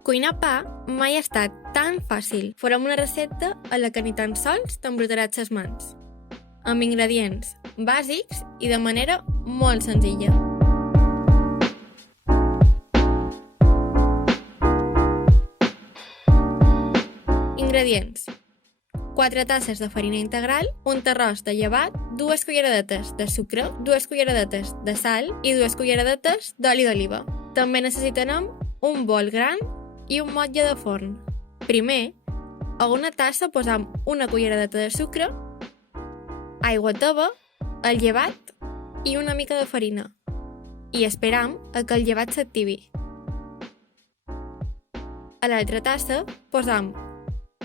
Cuinar pa mai ha estat tan fàcil. Farem una recepta a la que ni tan sols t'embrutaràs les mans. Amb ingredients bàsics i de manera molt senzilla. Ingredients: 4 tasses de farina integral, un terròs de llevat, 2 culleradetes de sucre, 2 culleradetes de sal i 2 culleradetes d'oli d'oliva. També necessitarem un bol gran i un motlle de forn. Primer, a una tassa posam una culleradeta de sucre, aigua teba, el llevat i una mica de farina. I esperam a que el llevat s'activi. A l'altra tassa posam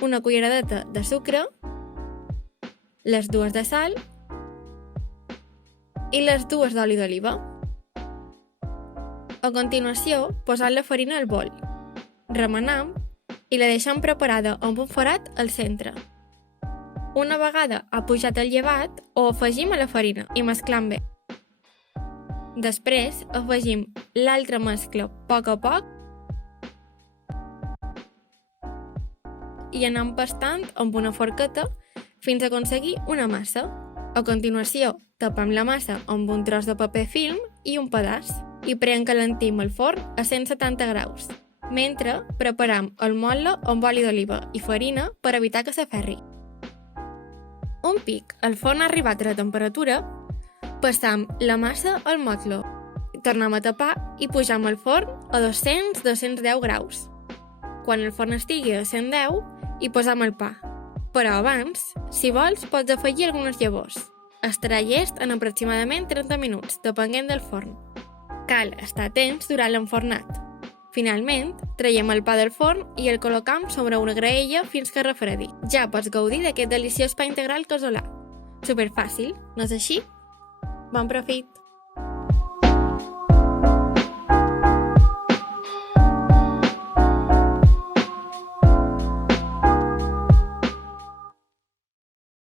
una culleradeta de sucre, les 2 de sal i les 2 d'oli d'oliva. A continuació, posam la farina al bol, remenam i la deixem preparada amb un forat al centre. Una vegada ha pujat el llevat, ho afegim a la farina i mesclam bé. Després afegim l'altra mescla a poc i anem pastant amb una forqueta fins a aconseguir una massa. A continuació, tapem la massa amb un tros de paper film i un pedaç i preencalentim el forn a 170 graus. Mentre preparam el motlle amb oli d'oliva i farina per evitar que s'aferri. Un pic el forn ha arribat a la temperatura, passam la massa al motlle, tornem a tapar i pujam el forn a 200-210 graus. Quan el forn estigui a 110, hi posam el pa. Però abans, si vols, pots afegir algunes llavors. Estarà llest en aproximadament 30 minuts, depenent del forn. Cal estar atents durant l'enfornat. Finalment, traiem el pa del forn i el col·locam sobre una graella fins que refredi. Ja pots gaudir d'aquest deliciós pa integral casolà. Superfàcil, no és així? Bon profit!